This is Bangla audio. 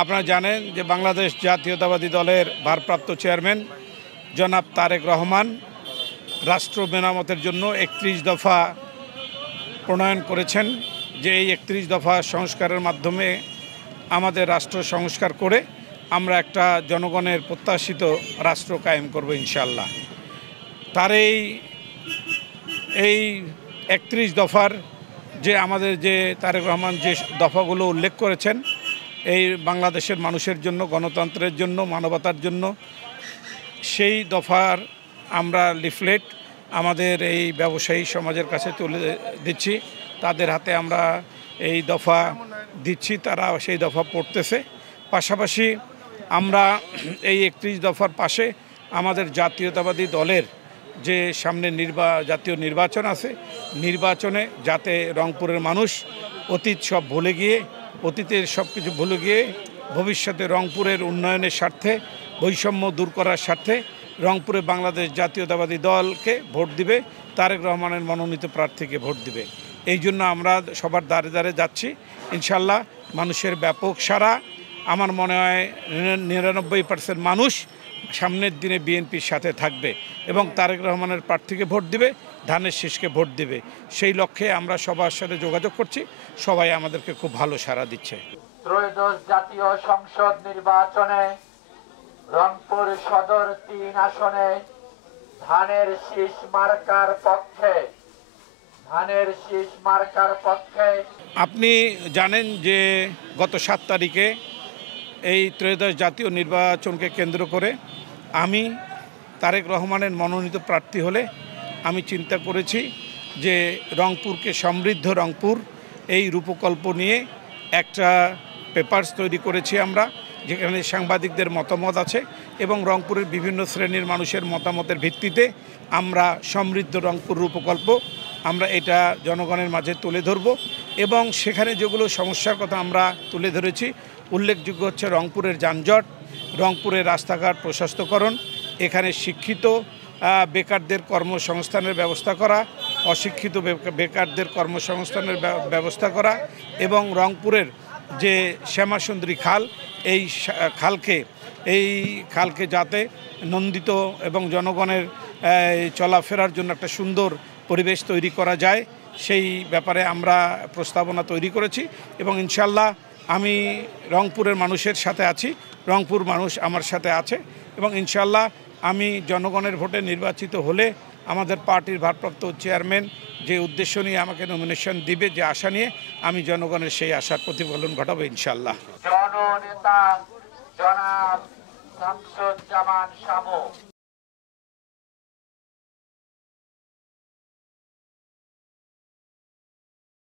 আপনারা জানেন যে বাংলাদেশ জাতীয়তাবাদী দলের ভারপ্রাপ্ত চেয়ারম্যান জনাব তারেক রহমান রাষ্ট্র মেরামতের জন্য ৩১ দফা প্রণয়ন করেছেন, যে এই ৩১ দফা সংস্কারের মাধ্যমে আমাদের রাষ্ট্র সংস্কার করে আমরা একটা জনগণের প্রত্যাশিত রাষ্ট্র কায়েম করব ইনশাআল্লাহ। তার এই ৩১ দফার যে আমাদের যে তারেক রহমান যে দফাগুলো উল্লেখ করেছেন, এই বাংলাদেশের মানুষের জন্য, গণতন্ত্রের জন্য, মানবতার জন্য, সেই দফার আমরা লিফলেট আমাদের এই ব্যবসায়ী সমাজের কাছে তুলে দিচ্ছি। তাদের হাতে আমরা এই দফা দিচ্ছি, তারা সেই দফা পড়তেছে। পাশাপাশি আমরা এই ৩১ দফার পাশে আমাদের জাতীয়তাবাদী দলের যে সামনে জাতীয় নির্বাচন আছে, নির্বাচনে যাতে রংপুরের মানুষ অতীত সব ভুলে গিয়ে, অতীতের সব কিছু ভুলে গিয়ে ভবিষ্যতে রংপুরের উন্নয়নের স্বার্থে, বৈষম্য দূর করার স্বার্থে রংপুরে বাংলাদেশ জাতীয়তাবাদী দলকে ভোট দিবে, তারেক রহমানের মনোনীত প্রার্থীকে ভোট দিবে। এই জন্য আমরা সবার দ্বারে দ্বারে যাচ্ছি। ইনশাল্লাহ মানুষের ব্যাপক সাড়া। আমার মনে হয় ৯৯% মানুষ সামনের দিনে বিএনপির সাথে থাকবে এবং তারেক রহমানের প্রার্থীকে ভোট দিবে, ধানের শীষকে ভোট দিবে। সেই লক্ষ্যে আমরা সবার সাথে যোগাযোগ করছি, সবাই আমাদেরকে খুব ভালো সাড়া দিচ্ছে। ত্রয়োদশ জাতীয় সংসদ নির্বাচনে রংপুর সদর ৩ আসনে ধানের শীষ মার্কার পক্ষে আপনি জানেন যে গত ৭ তারিখে এই ত্রয়োদশ জাতীয় নির্বাচনকে কেন্দ্র করে আমি তারেক রহমানের মনোনীত প্রার্থী হলে আমি চিন্তা করেছি যে রংপুরকে সমৃদ্ধ রংপুর, এই রূপকল্প নিয়ে একটা পেপারস তৈরি করেছি আমরা, যেখানে সাংবাদিকদের মতামত আছে এবং রংপুরের বিভিন্ন শ্রেণীর মানুষের মতামতের ভিত্তিতে আমরা সমৃদ্ধ রংপুর রূপকল্প আমরা এটা জনগণের মাঝে তুলে ধরব। এবং সেখানে যেগুলো সমস্যার কথা আমরা তুলে ধরেছি, উল্লেখযোগ্য হচ্ছে রংপুরের যানজট, রংপুরের রাস্তাঘাট প্রশস্তকরণ, এখানে শিক্ষিত বেকারদের কর্মসংস্থানের ব্যবস্থা করা, অশিক্ষিত বেকারদের কর্মসংস্থানের ব্যবস্থা করা এবং রংপুরের যে শ্যামাসুন্দরী খাল, এই খালকে যাতে নন্দিত এবং জনগণের চলাফেরার জন্য একটা সুন্দর পরিবেশ তৈরি করা যায়, সেই ব্যাপারে আমরা প্রস্তাবনা তৈরি করেছি এবং ইনশাল্লাহ আমি রংপুরের মানুষের সাথে আছি, রংপুর মানুষ আমার সাথে আছে এবং ইনশাল্লাহ আমি জনগণের ভোটে নির্বাচিত হলে আমাদের পার্টির ভারপ্রাপ্ত চেয়ারম্যান যে উদ্দেশ্য নিয়ে আমাকে নমিনেশন দিবে, যে আশা নিয়ে, আমি জনগণের সেই আশার প্রতিফলন ঘটাবো ইনশাল্লাহ। জননেতা জনাব শামসুজ্জামান শামু।